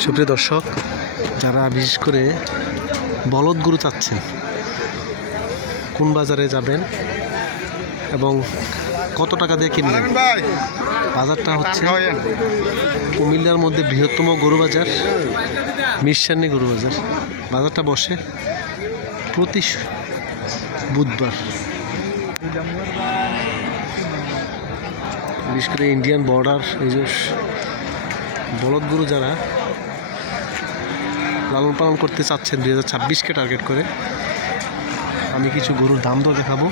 সুপ্রিয় দর্শক যারা বিশেষ করে বলদ গরু চাচ্ছেন কোন বাজারে যাবেন এবং কত টাকা দিয়ে কিনবেন? বাজারটা হচ্ছে কুমিল্লার মধ্যে বৃহত্তম গরু বাজার মিরসানি গরু বাজার। বাজারটা বসে প্রতি বুধবার। বিশেষ করে ইন্ডিয়ান বর্ডার এই যে স- বলদ গরু যারা লালন পালন করতে চাচ্ছেন দুই হাজার ছাব্বিশকে টার্গেট করে আমি কিছু গরুর দাম দর দেখাবো।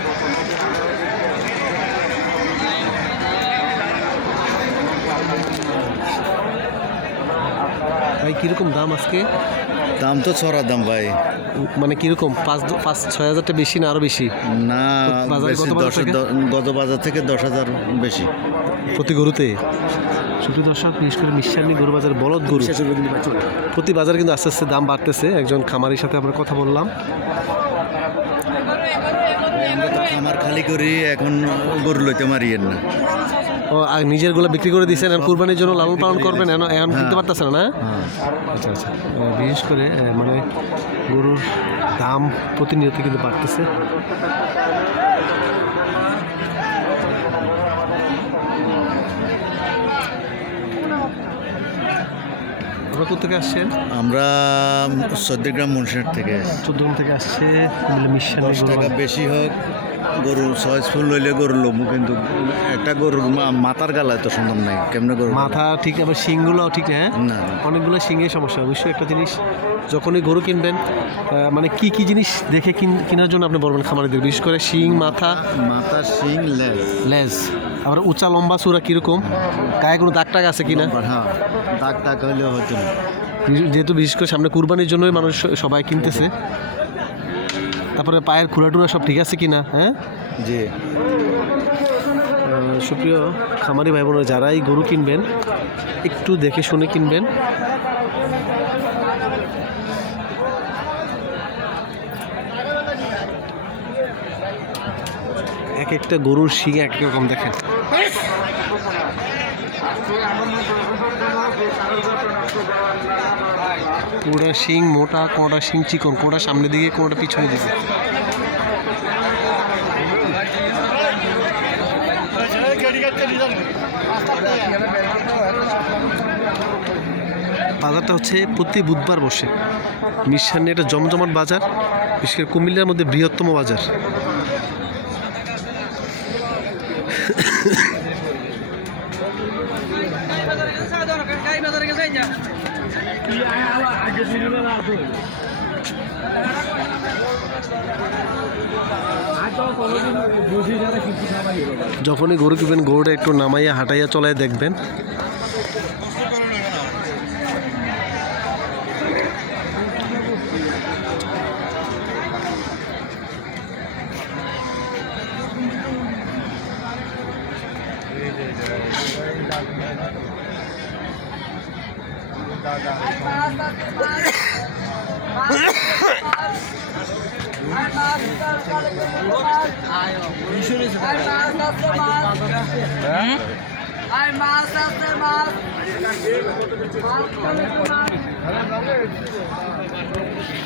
ভাই কীরকম দাম আজকে? দাম তো ছড়া দাম ভাই। মানে কীরকম? পাঁচ পাঁচ ছয় হাজারটা বেশি না আরও বেশি? না গত বাজার থেকে দশ হাজার বেশি। প্রতি গরুতে? সুপ্রিয় দর্শক বিশেষ করে মিশানি গরু। বাজার বলদ গরু প্রতি বাজার কিন্তু আস্তে আস্তে দাম বাড়তেছে। একজন খামারির সাথে আমরা কথা বললাম। আমরা খামার খালি করি এখন গরু লইতে মারিয়েন না। ও আর নিজেরগুলো বিক্রি করে দিয়েছেন এখন কুরবানির জন্য লালন পালন করবেন এখন এখন কিনতে হ্যাঁ। পারতেছেন না হ্যাঁ। আচ্ছা আচ্ছা। বিশেষ করে মানে গরুর দাম প্রতিনিয়ত কিন্তু বাড়তেছে। কোথেকে আসছেন? আমরা চোদ্দগ্রাম মুন্সির থেকে চোদ্দগ্রাম থেকে আসছে মিশানি দশ টাকা বেশি হোক গরু ছয় ফুল লইলে গরু লোবো কিন্তু একটা গরুর মাথার গালায় তো সুন্দর নাই। কেমনে গরু মাথা ঠিক আবার শিংগুলোও ঠিক হ্যাঁ? না অনেকগুলো শিঙের সমস্যা অবশ্যই একটা জিনিস যখনই গরু কিনবেন মানে কি কি জিনিস দেখে কিন- কেনার জন্য আপনি বলবেন খামারিদের বিশেষ করে শিং মাথা? মাথা শিং লেজ। লেজ। আবার উঁচা লম্বা চূড়া কীরকম? গায়ে কোনো দাগ টাগ আছে কিনা? হ্যাঁ। দাগ টাগ হইলে হতো যেহেতু বিশেষ করে সামনে কুরবানির জন্যই মানুষ সবাই কিনতেছে তারপরে পায়ের খুঁড়া টুরা সব ঠিক আছে কিনা হ্যাঁ? জি। সুপ্রিয় খামারি ভাই বোনেরা যারাই গরু কিনবেন একটু দেখে শুনে কিনবেন। এক একটা গরুর শিং এক এক রকম দেখেন। কোনটা শিং, মোটা কোনটা শিং, চিকন কোনটা সামনের দিকে কোনটা পিছনের দিকে। বাজারটা হচ্ছে প্রতি বুধবার বসে। মিশানি একটা জমজমাট বাজার, বিশেষ করে কুমিল্লার মধ্যে বৃহত্তম বাজার। যখনই গরু কিনবেন গরুটা একটু নামাইয়া হাঁটাইয়া চলায় দেখবেন। I must have the mask. I must have the mask. I must have the mask.